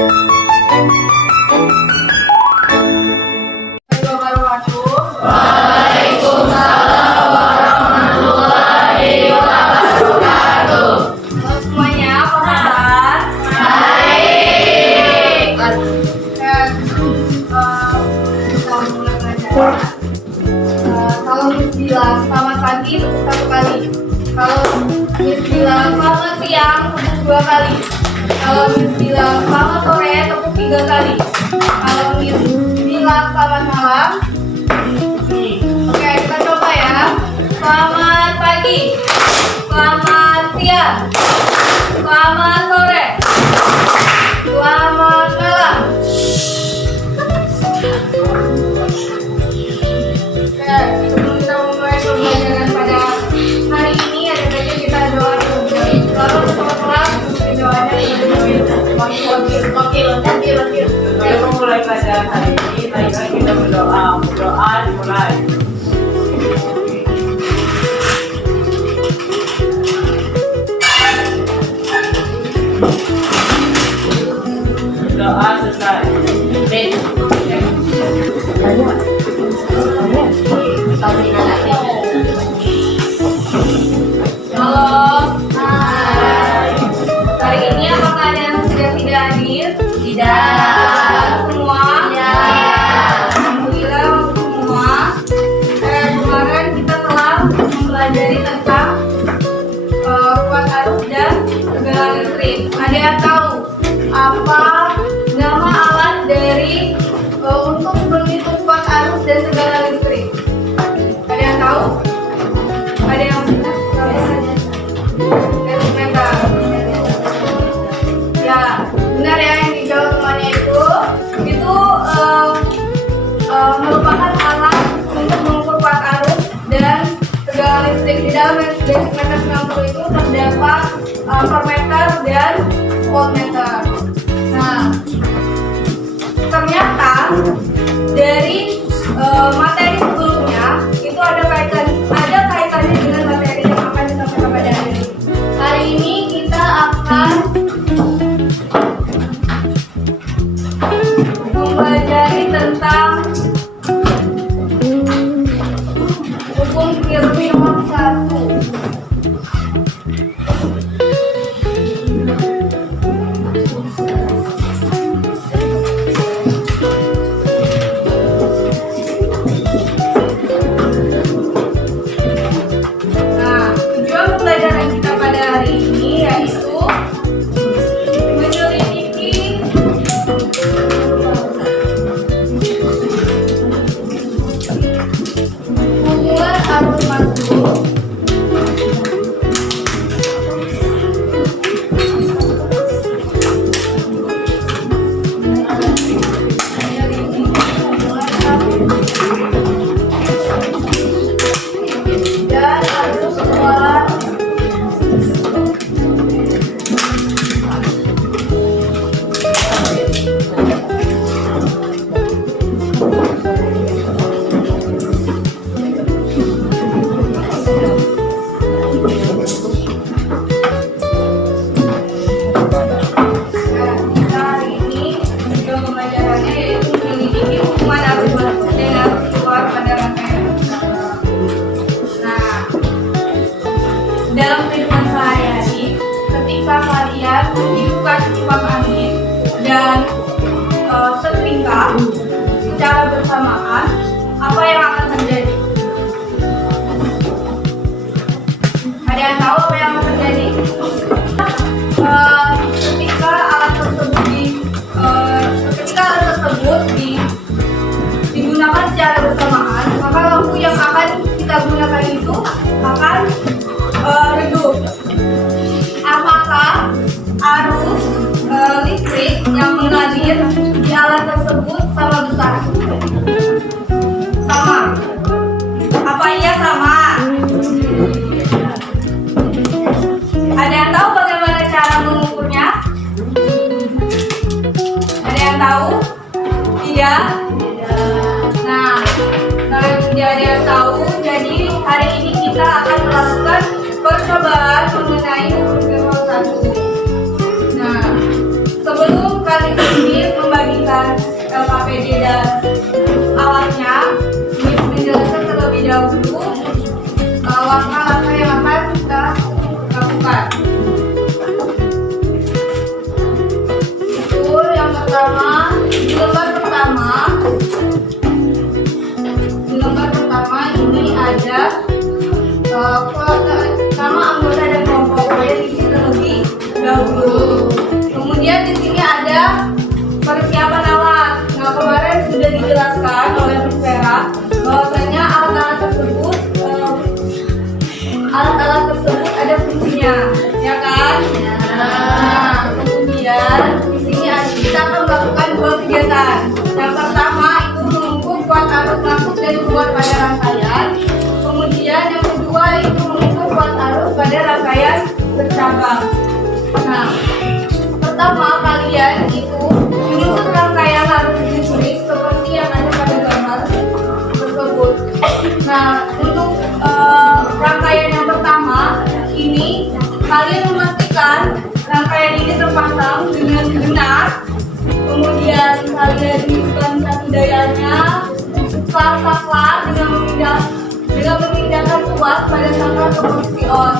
Kalau Miss bilang selamat pagi, tepuk 1 kali. Kalau Miss bilang selamat siang, tepuk 2 kali. Kalau Miss bilang selamat sore, tepuk 3 kali. Kalau Miss bilang selamat malam, oke, kita coba ya. Selamat pagi, selamat siang, selamat sore, selamat malam. Sebelum kita memulai pembelajaran pada hari ini, ada saja kita doa dulu. Lalu bersama-sama mungkin doanya wakil. Sebelum memulai pelajaran hari ini, marilah kita berdoa. Berdoa dimulai. Doa selesai. Halo. Hai. Hari ini apakah ada yang sudah tidak hadir? Tidak. Semua? Ya. Alhamdulillah untuk semua. Kemarin kita telah mempelajari tentang kuat arus dan tegangan listrik. Ada yang tahu apa nama alat dari untuk menghitung kuat arus dan tegangan listrik? Ada yang tahu? Ada yang benar? Meter. Ya, benar ya, yang dijawab temannya itu merupakan alat untuk mengukur kuat arus dan tegangan listrik. Di dalam basic meter 90 itu terdapat voltmeter dan voltmeter. Nah, ternyata dari materi sebelumnya itu ada kaitannya dengan materi yang akan disampaikan pada hari ini. Hari ini kita akan mempelajari tentang hukum Kirchhoff 1. Dalam kehidupan sehari-hari, ketika kalian menghidupkan kipas angin dan setrika secara bersamaan, apa yang akan terjadi? Ada yang tahu apa yang akan terjadi? Ketika alat tersebut digunakan secara bersamaan, maka lampu yang akan kita gunakan itu akan redup. Apakah arus listrik yang mengalir di alat tersebut sama besar? Sama. Apa iya sama? Ada yang tahu bagaimana cara mengukurnya? Ada yang tahu? Tidak? Nah, kalau tidak ada yang tahu, jadi hari ini kita akan melakukan percobaan mengenai hukum Kirchhoff 1. Nah, sebelum kalian ada nama anggota dan kelompoknya di sini terlebih dahulu. Kemudian di sini ada persiapan alat. Nah, kemarin sudah dijelaskan oleh Miss Vera bahwasanya alat-alat tersebut ada fungsinya, ya kan? Nah, kemudian di sini kita akan melakukan dua kegiatan. Yang pertama itu mengukur kuat arus masuk dan keluar pada rangkaian. Kemudian yang kedua itu mengukur kuat arus pada rangkaian bercabang. Nah, pertama kalian itu menyusun rangkaian arus listrik seperti yang ada pada gambar tersebut. Nah, untuk rangkaian yang pertama ini kalian memastikan rangkaian ini terpasang dengan benar. Kemudian kalian berikan satu dayanya pelan-pelan dengan memindahkan tuas pada sangkar ke posisi on.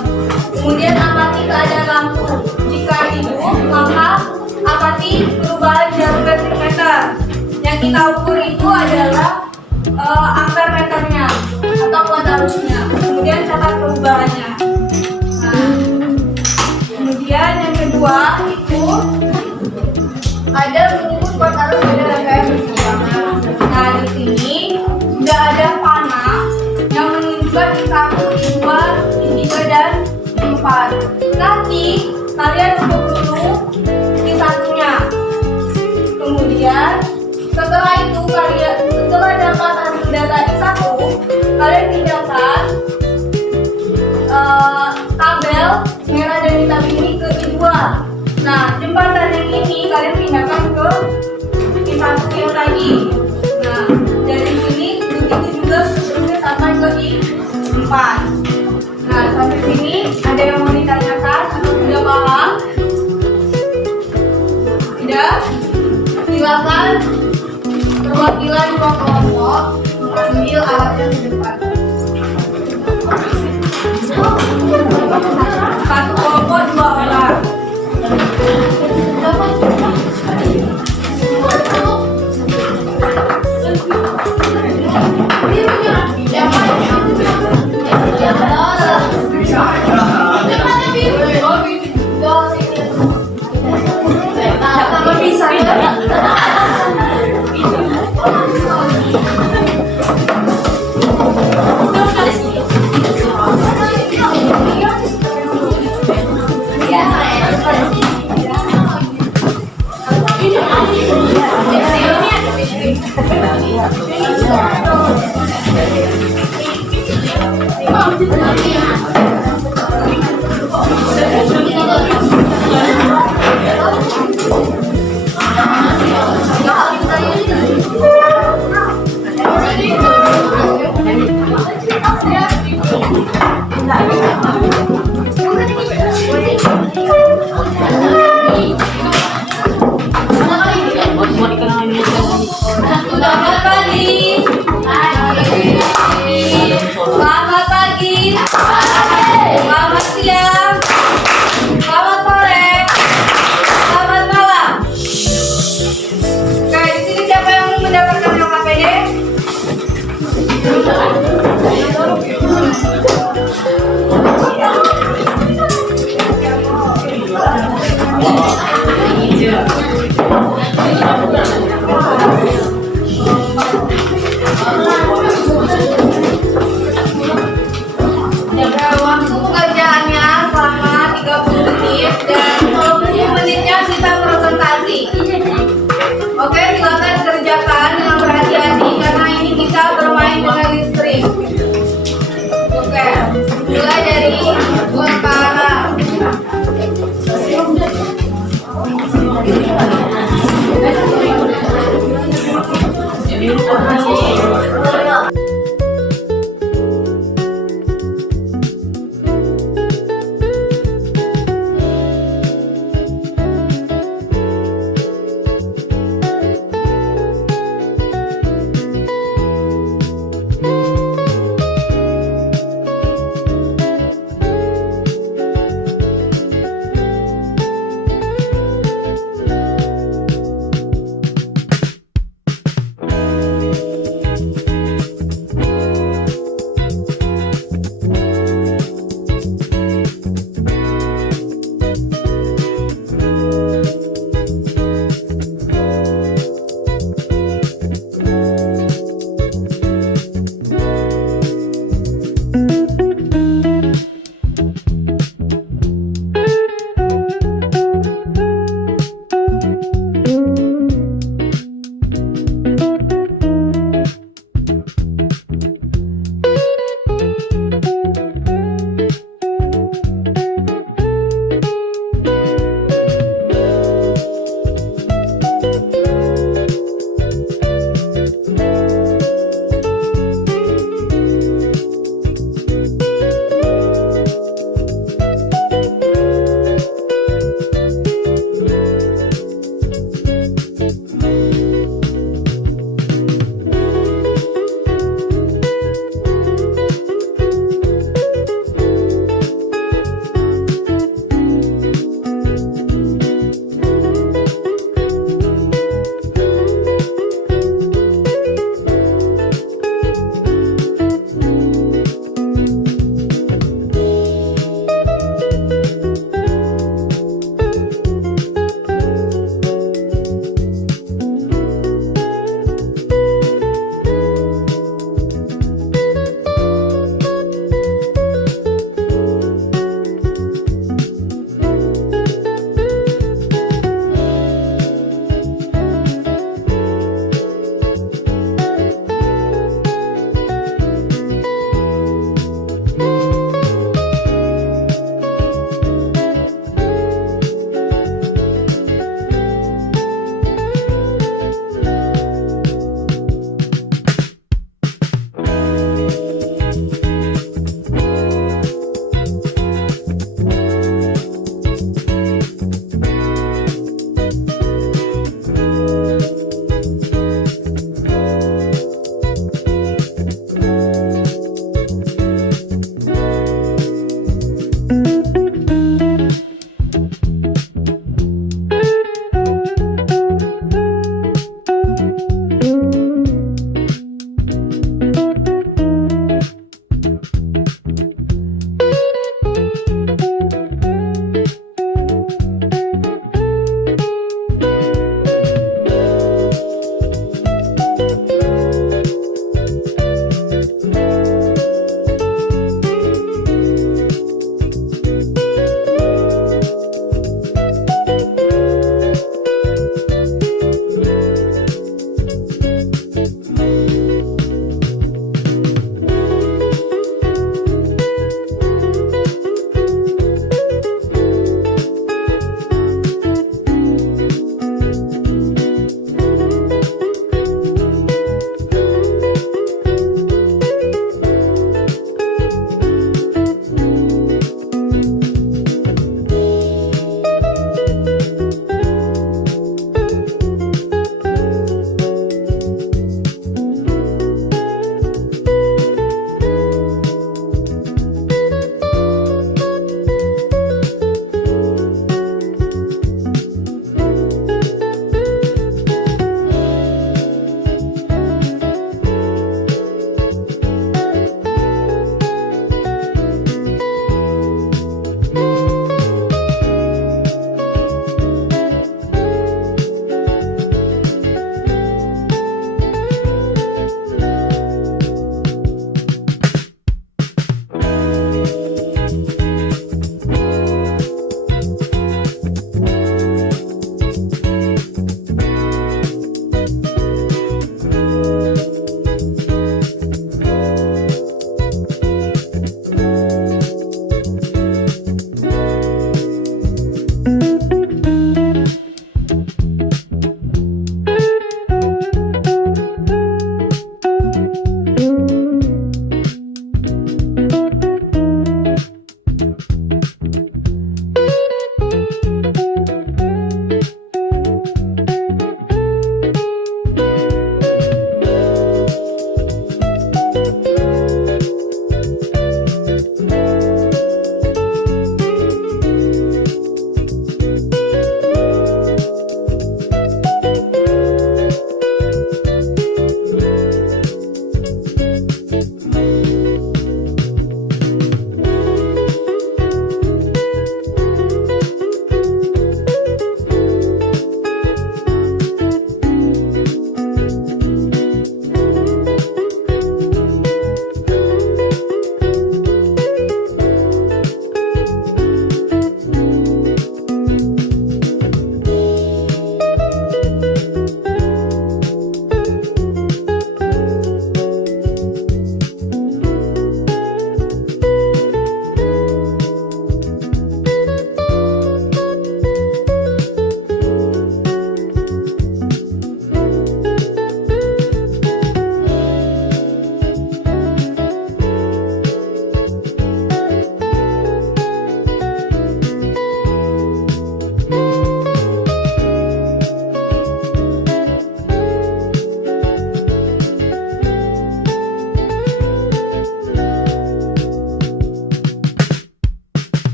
Kemudian amati keadaan lampu. Jika hidup, maka amati perubahan jarum meter. Yang kita ukur itu adalah ampere meternya atau kuat arusnya. Kemudian catat perubahannya. Nah, kemudian yang kedua itu ada mengukur kuat arus pada rangkaian bercabang. Nah, di sini sudah ada panah yang menunjukkan di 1, di 2, di 3 dan 4. Nanti kalian ukur dulu di satunya. Kemudian setelah itu setelah dapat hasil data di 1, kalian pindahkan tabel merah dan hitam ini ke I2. Nah, jembatan yang ini kalian pindahkan ke I1 yang tadi. Nah, dari sini begitu juga seterusnya sampai ke I4. Nah, sampai sini ada yang mau ditanyakan atau sudah paham? Tidak? Silakan perwakilan dua kelompok mengambil alat yang di depan. Satu kelompok 2 orang. Selamat pagi. Selamat siang. Selamat sore. Selamat malam. Oke, di sini siapa yang mendapatkan LKPD? Waktu pekerjaannya selama 30 menit dan 20 menitnya kita presentasi. Oke, silakan kerjakan dengan berhati-hati karena ini kita bermain dengan listrik. Oke, mulai dari sekarang.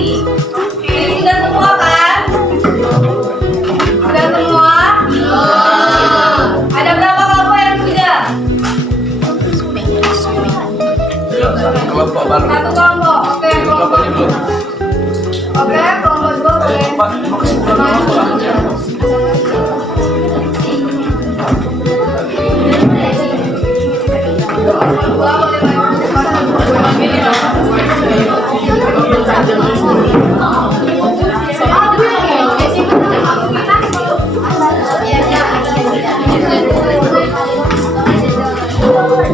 Jadi sudah semua kan? Sudah semua? Ada berapa kelompok yang sudah? Kelompok baru. Satu kelompok. Oke, kelompok. Oke, kelompok dua boleh. Dua boleh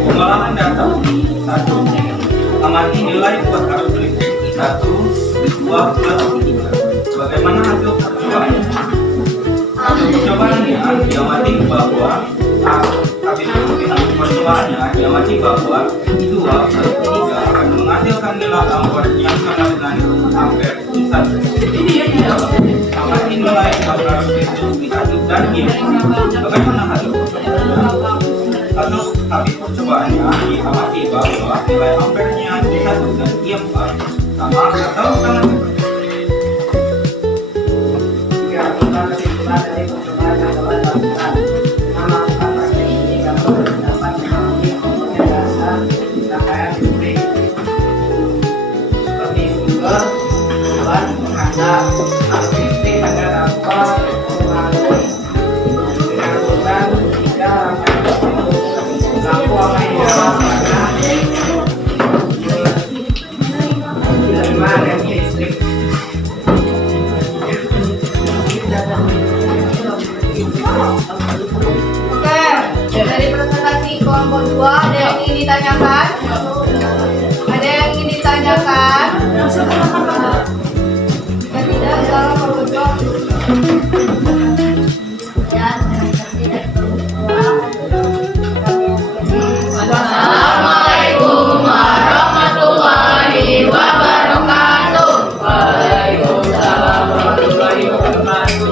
Pengolahan data. 1. Amati nilai buat karakteristik I1, I2, plus I3. Bagaimana hasil percobaan? Percobaannya diamati bahwa habis percobaannya diamati bahwa I2 plus I3 akan menghasilkan nilai ampere yang sama dengan ampere I1. Amati nilai karakteristik I1 dan I3. Bagaimana hasil percobaannya? Hasil habis percobaannya diamati bahwa nilai ampernya I1 dan I4 sama atau sama seperti. Jika kita kesimpulan dari percobaan yang telah dilakukan dengan melakukan praktik indikator dapat memahami komponen dasar rangkaian listrik seperti sumber, beban, penghadap, arus listrik pada dapat mengatur dengan urutan 3 rangkaian lampu apa yang dilakukan 5 energi listrik. Oke, dari presentasi kelompok 2 ada yang ingin ditanyakan? Ada yang ingin ditanyakan? Jika tidak, dalam kelompok 2. Assalamualaikum warahmatullahi wabarakatuh. Waalaikumsalam warahmatullahi wabarakatuh.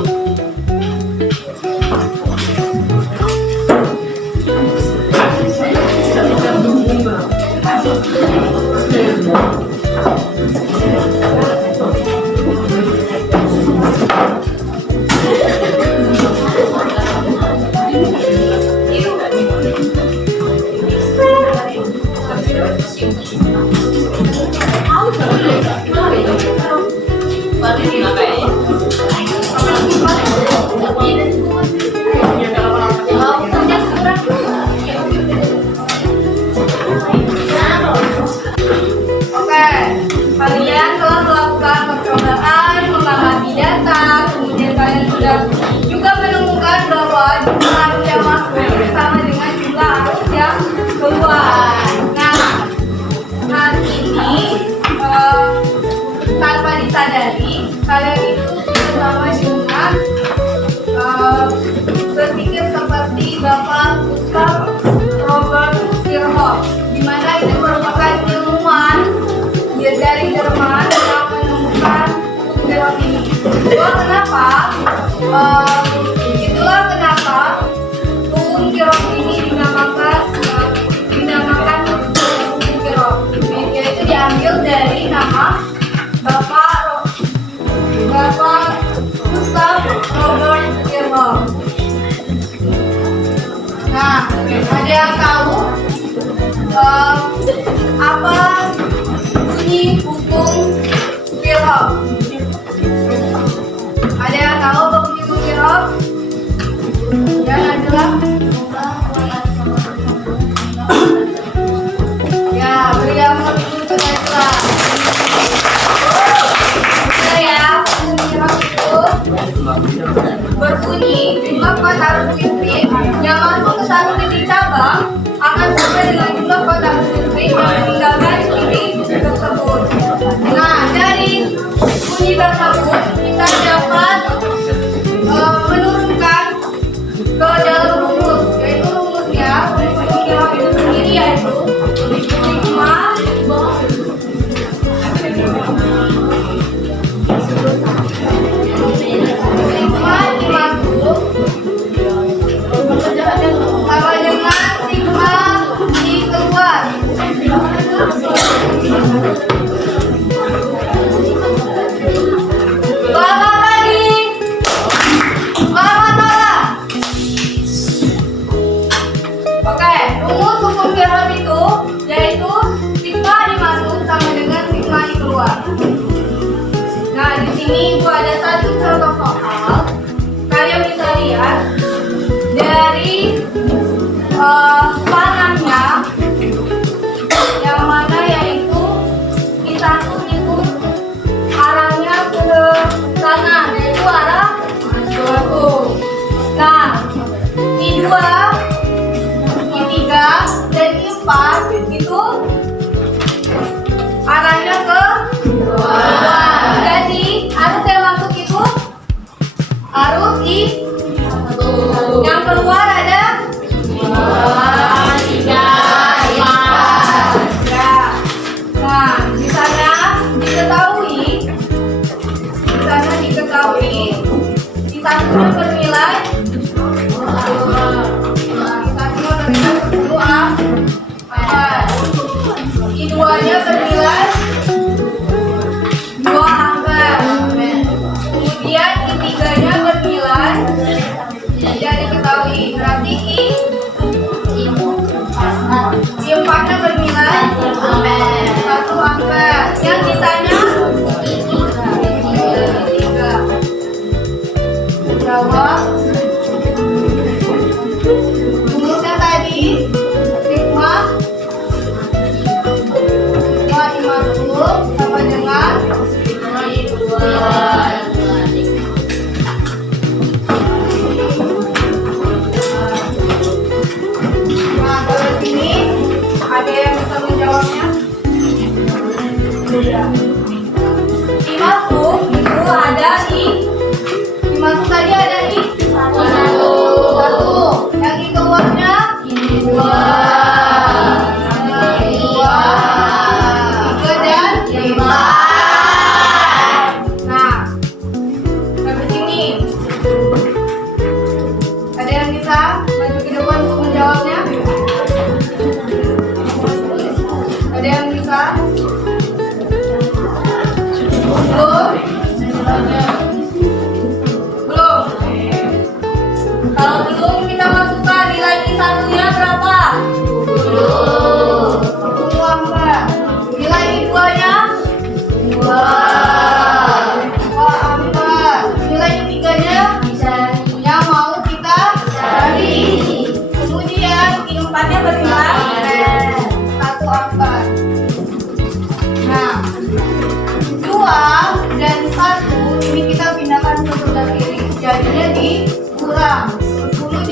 Oke, kalian telah melakukan percobaan mengamati data, kemudian kalian sudah juga menemukan bahwa jumlah arus yang masuk sama dengan jumlah arus yang keluar. Nah, hal ini tanpa disadari kalian itu bersama dengan berpikir seperti Bapak Gustav Robert Kirchhoff, di mana itu merupakan ilmuwan dari Jerman yang menemukan Kirchhoff ini. Itulah kenapa hukum Kirchhoff ini dinamakan hukum Kirchhoff, yaitu diambil dari nama Bapak Gustav Robert Kirchhoff. Ada yang tahu apa bunyi hukum Kirchhoff? Ada yang tahu apa bunyi hukum Kirchhoff? Yang adalah ya, beri yang dulu setelah ya, bunyi Kirchhoff itu berbunyi jumlah kotak listrik yang masuk ke satu titik cabang akan sampai dengan jumlah kotak listrik yang meninggalkan titik tersebut. Nah, dari bunyi tersebut kita dapat menurunkan ke dalam rumus, yaitu rumusnya bunyi Kirchhoff itu sendiri yaitu sigma dimasuk sama dengan sigma di keluar. Selamat pagi. Selamat malam. Oke, rumus hukum Kirchhoff itu yaitu sigma dimasuk sama dengan sigma di keluar. Nah, di sini Ibu ada satu contoh soal. Kalian bisa lihat dari panahnya yang mana yaitu I1 itu arahnya ke sana, yaitu arah masuk. Nah, I2, I3 dan I4 itu arahnya ke bawah. Jadi arus yang masuk itu arus I1. Yang keluar ada 2, 3, 4. Ya. Nah, di sana diketahui I1-nya bernilai 10 ampere. I2-nya bernilai 2 ampere. Kemudian I3-nya bernilai tidak diketahui, berarti I4-nya bernilai 1 ampere. Yang sisanya I3. Jawab. Rumusnya tadi sigma dimasuk sama dengan nah, kalau sini ada yang bisa menjawabnya? Dimasuk itu ada dimasuk tadi ada satu. Yang di keluarnya dua. Tiga dan lima. Nah, sampai sini. Ada yang bisa maju ke depan untuk menjawabnya? Ada yang bisa? Belum? Belum? Kalau belum kita masukkan nilai I1-nya berapa? 10 ampere. Nilai I2-nya 2 ampere. Nilai I3-nya yang mau kita cari. Kemudian I4-nya bernilai 1 ampere. Nah, 2 dan 1 ini kita pindahkan ke sebelah kiri. Jadinya dikurang 10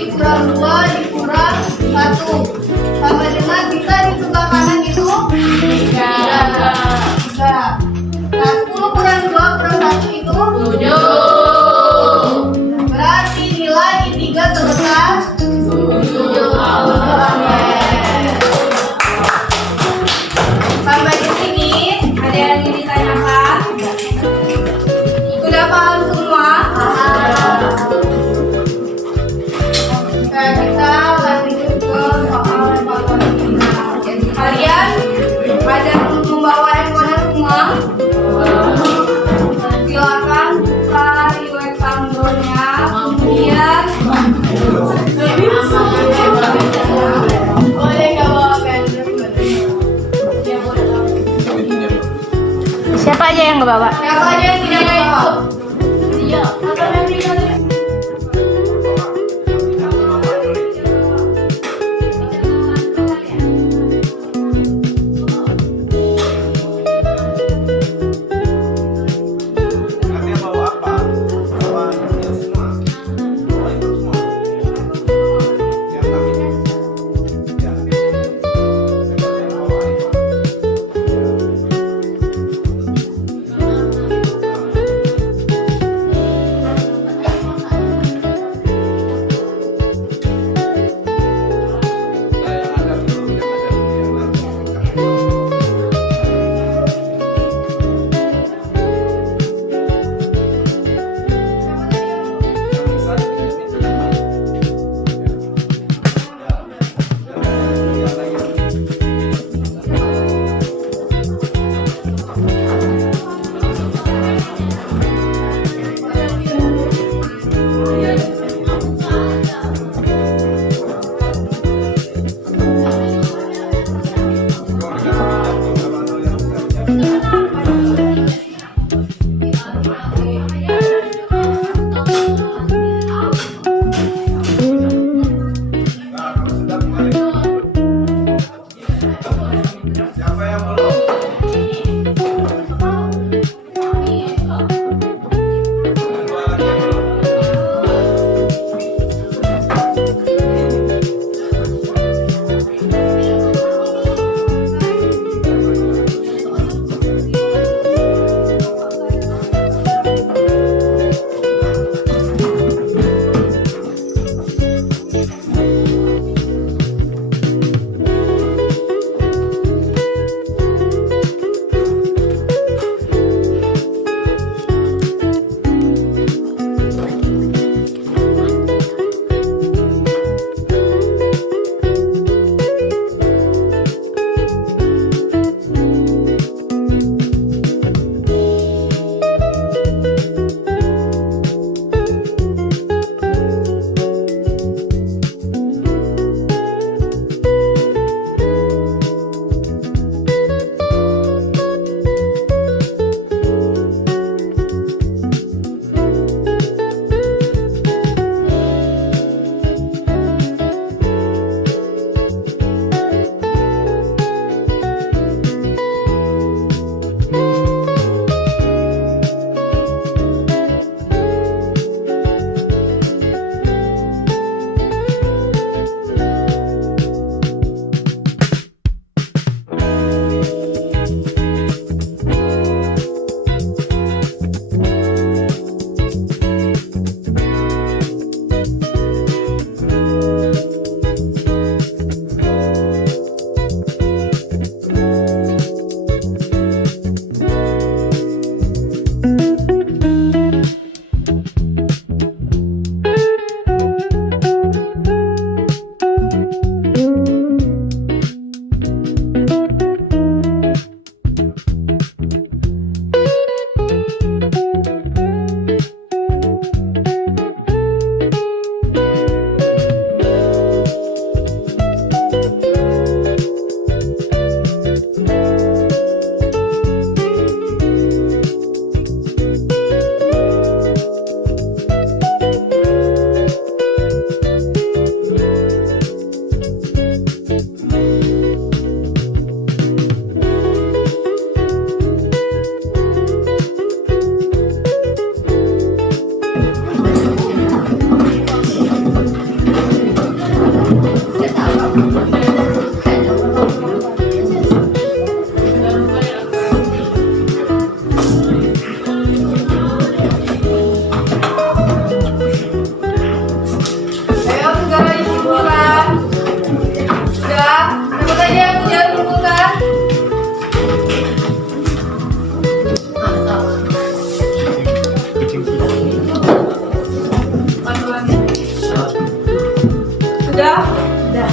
Sudah? Sudah.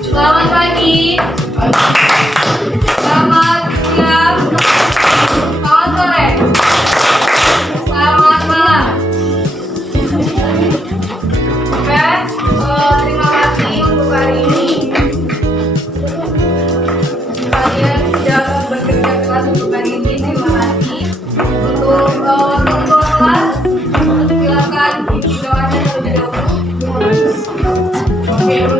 Selamat pagi. Selamat siang. Selamat sore. Selamat malam. Oke, terima kasih untuk hari ini. Kalian sudah bekerja keras untuk hari ini. Terima kasih. Untuk ketua kelas, silakan didoakan terlebih dahulu. Oke.